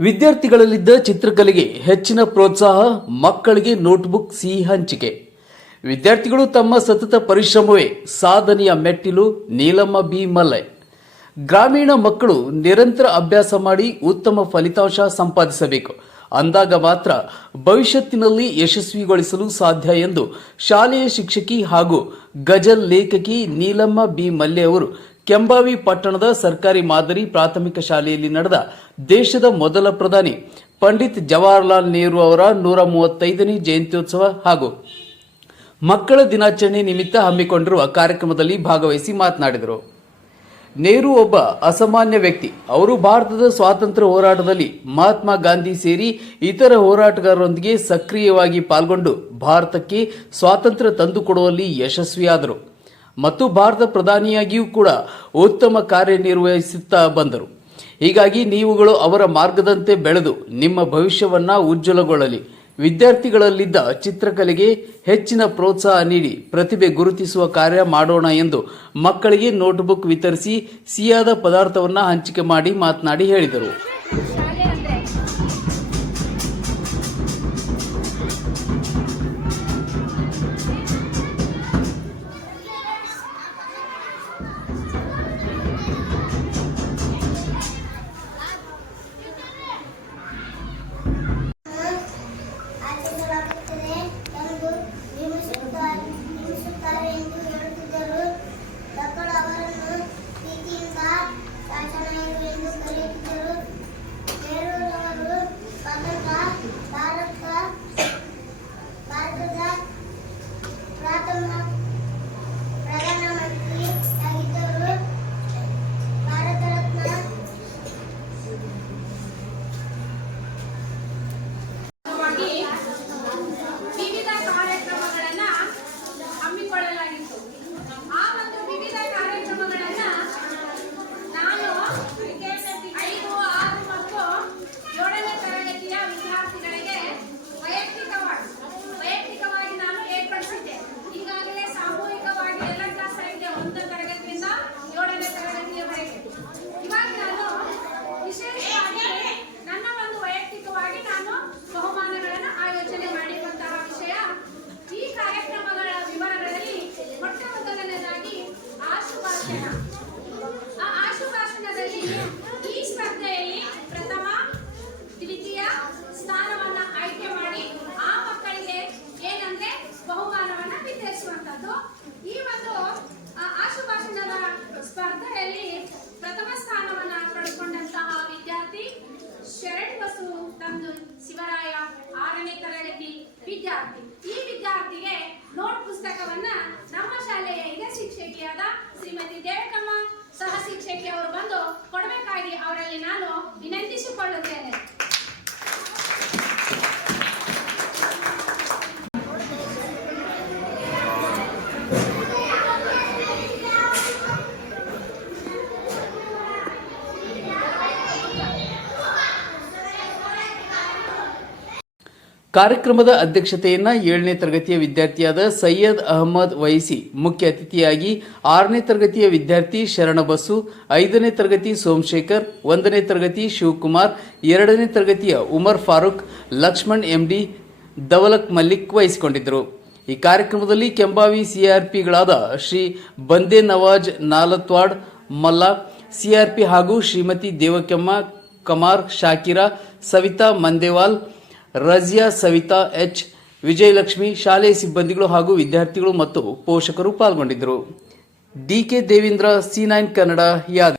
ವಿದ್ಯಾರ್ಥಿಗಳಲ್ಲಿದ್ದ ಚಿತ್ರಕಲೆಗೆ ಹೆಚ್ಚಿನ ಪ್ರೋತ್ಸಾಹ, ಮಕ್ಕಳಿಗೆ ನೋಟ್ಬುಕ್ ಸಿಹಿ ಹಂಚಿಕೆ. ವಿದ್ಯಾರ್ಥಿಗಳು ತಮ್ಮ ಸತತ ಪರಿಶ್ರಮವೇ ಸಾಧನೆಯ ಮೆಟ್ಟಿಲು. ನೀಲಮ್ಮ ಬಿ ಮಲ್ಲೆ. ಗ್ರಾಮೀಣ ಮಕ್ಕಳು ನಿರಂತರ ಅಭ್ಯಾಸ ಮಾಡಿ ಉತ್ತಮ ಫಲಿತಾಂಶ ಸಂಪಾದಿಸಬೇಕು. ಅಂದಾಗ ಮಾತ್ರ ಭವಿಷ್ಯತ್ತಿನಲ್ಲಿ ಯಶಸ್ವಿಗೊಳಿಸಲು ಸಾಧ್ಯ ಎಂದು ಶಾಲೆಯ ಶಿಕ್ಷಕಿ ಹಾಗೂ ಗಜಲ್ ಲೇಖಕಿ ನೀಲಮ್ಮ ಬಿ ಮಲ್ಲೆ ಅವರು ಕೆಂಬಾವಿ ಪಟ್ಟಣದ ಸರ್ಕಾರಿ ಮಾದರಿ ಪ್ರಾಥಮಿಕ ಶಾಲೆಯಲ್ಲಿ ನಡೆದ ದೇಶದ ಮೊದಲ ಪ್ರಧಾನಿ ಪಂಡಿತ್ ಜವಾಹರಲಾಲ್ ನೆಹರು ಅವರ 135ನೇ ಜಯಂತ್ಯೋತ್ಸವ ಹಾಗೂ ಮಕ್ಕಳ ದಿನಾಚರಣೆ ನಿಮಿತ್ತ ಹಮ್ಮಿಕೊಂಡಿರುವ ಕಾರ್ಯಕ್ರಮದಲ್ಲಿ ಭಾಗವಹಿಸಿ ಮಾತನಾಡಿದರು. ನೆಹರು ಒಬ್ಬ ಅಸಾಮಾನ್ಯ ವ್ಯಕ್ತಿ. ಅವರು ಭಾರತದ ಸ್ವಾತಂತ್ರ್ಯ ಹೋರಾಟದಲ್ಲಿ ಮಹಾತ್ಮ ಗಾಂಧಿ ಸೇರಿ ಇತರ ಹೋರಾಟಗಾರರೊಂದಿಗೆ ಸಕ್ರಿಯವಾಗಿ ಪಾಲ್ಗೊಂಡು ಭಾರತಕ್ಕೆ ಸ್ವಾತಂತ್ರ್ಯ ತಂದುಕೊಡುವಲ್ಲಿ ಯಶಸ್ವಿಯಾದರು ಮತ್ತು ಭಾರತ ಪ್ರಧಾನಿಯಾಗಿಯೂ ಕೂಡ ಉತ್ತಮ ಕಾರ್ಯನಿರ್ವಹಿಸುತ್ತಾ ಬಂದರು. ಹೀಗಾಗಿ ನೀವುಗಳು ಅವರ ಮಾರ್ಗದಂತೆ ಬೆಳೆದು ನಿಮ್ಮ ಭವಿಷ್ಯವನ್ನ ಉಜ್ವಲಗೊಳ್ಳಲಿ. ವಿದ್ಯಾರ್ಥಿಗಳಲ್ಲಿದ್ದ ಚಿತ್ರಕಲೆಗೆ ಹೆಚ್ಚಿನ ಪ್ರೋತ್ಸಾಹ ನೀಡಿ ಪ್ರತಿಭೆ ಗುರುತಿಸುವ ಕಾರ್ಯ ಮಾಡೋಣ ಎಂದು ಮಕ್ಕಳಿಗೆ ನೋಟ್ಬುಕ್ ವಿತರಿಸಿ ಸಿಹಿಯಾದ ಪದಾರ್ಥವನ್ನು ಹಂಚಿಕೆ ಮಾಡಿ ಮಾತನಾಡಿ ಹೇಳಿದರು. ಈ ಸ್ಪರ್ಧೆಯಲ್ಲಿ ಪ್ರಥಮ, ದ್ವಿತೀಯ ಸ್ಥಾನವನ್ನ ಆಯ್ಕೆ ಮಾಡಿ ಆ ಮಕ್ಕಳಿಗೆ ಏನಂದ್ರೆ ಬಹುಮಾನವನ್ನ ವಿತರಿಸುವಂತದ್ದು. ಈ ಒಂದು ಆಶುಭಾಷಣದ ಸ್ಪರ್ಧೆಯಲ್ಲಿ ಪ್ರಥಮ ಸ್ಥಾನವನ್ನ ಪಡೆದುಕೊಂಡಂತಹ ವಿದ್ಯಾರ್ಥಿ ಶರಣ್ ಬಸು ತಂದು ಶಿವರಾಯ 6ನೇ ತರಗತಿ ವಿದ್ಯಾರ್ಥಿ. ಈ ವಿದ್ಯಾರ್ಥಿಗೆ ನೋಟ್ ಪುಸ್ತಕವನ್ನ ನಮ್ಮ ಶಾಲೆಯ ಹಿರಿಯ ಶಿಕ್ಷಕಿಯಾದ ಶ್ರೀಮತಿ ದೇವಕಮ್ಮ ಸಹ ಶಿಕ್ಷಕಿ ಅವರು ಬಂದು ಕೊಡಬೇಕಾಗಿ ಅವರಲ್ಲಿ ನಾನು ವಿನಂತಿಸಿಕೊಳ್ಳುತ್ತೇನೆ. ಕಾರ್ಯಕ್ರಮದ ಅಧ್ಯಕ್ಷತೆಯನ್ನ 7ನೇ ತರಗತಿಯ ವಿದ್ಯಾರ್ಥಿಯಾದ ಸೈಯದ್ ಅಹಮದ್ ವಹಿಸಿ ಮುಖ್ಯ ಅತಿಥಿಯಾಗಿ 6ನೇ ತರಗತಿಯ ವಿದ್ಯಾರ್ಥಿ ಶರಣಬಸು, 5ನೇ ತರಗತಿ ಸೋಮಶೇಖರ್, 1ನೇ ತರಗತಿ ಶಿವಕುಮಾರ್, 2ನೇ ತರಗತಿಯ ಉಮರ್ ಫಾರೂಕ್, ಲಕ್ಷ್ಮಣ್ ಎಂಡಿ, ದವಲಕ್ ಮಲ್ಲಿಕ್ ವಹಿಸಿಕೊಂಡಿದ್ದರು. ಈ ಕಾರ್ಯಕ್ರಮದಲ್ಲಿ ಕೆಂಬಾವಿ ಸಿಆರ್ಪಿಗಳಾದ ಶ್ರೀ ಬಂದೆ ನವಾಜ್ ನಾಲತ್ವಾಡ್ ಮಲ್ಲಾ ಸಿಆರ್ಪಿ ಹಾಗೂ ಶ್ರೀಮತಿ ದೇವಕಮ್ಮ ಕಮಾರ್, ಶಾಕಿರಾ, ಸವಿತಾ ಮಂದೇವಾಲ್, ರಜಿಯಾ, ಸವಿತಾ ಎಚ್, ವಿಜಯಲಕ್ಷ್ಮಿ, ಶಾಲೆಯ ಸಿಬ್ಬಂದಿಗಳು ಹಾಗೂ ವಿದ್ಯಾರ್ಥಿಗಳು ಮತ್ತು ಪೋಷಕರು ಪಾಲ್ಗೊಂಡಿದ್ದರು. DK Devendra, C9 Kannada, Yadgir.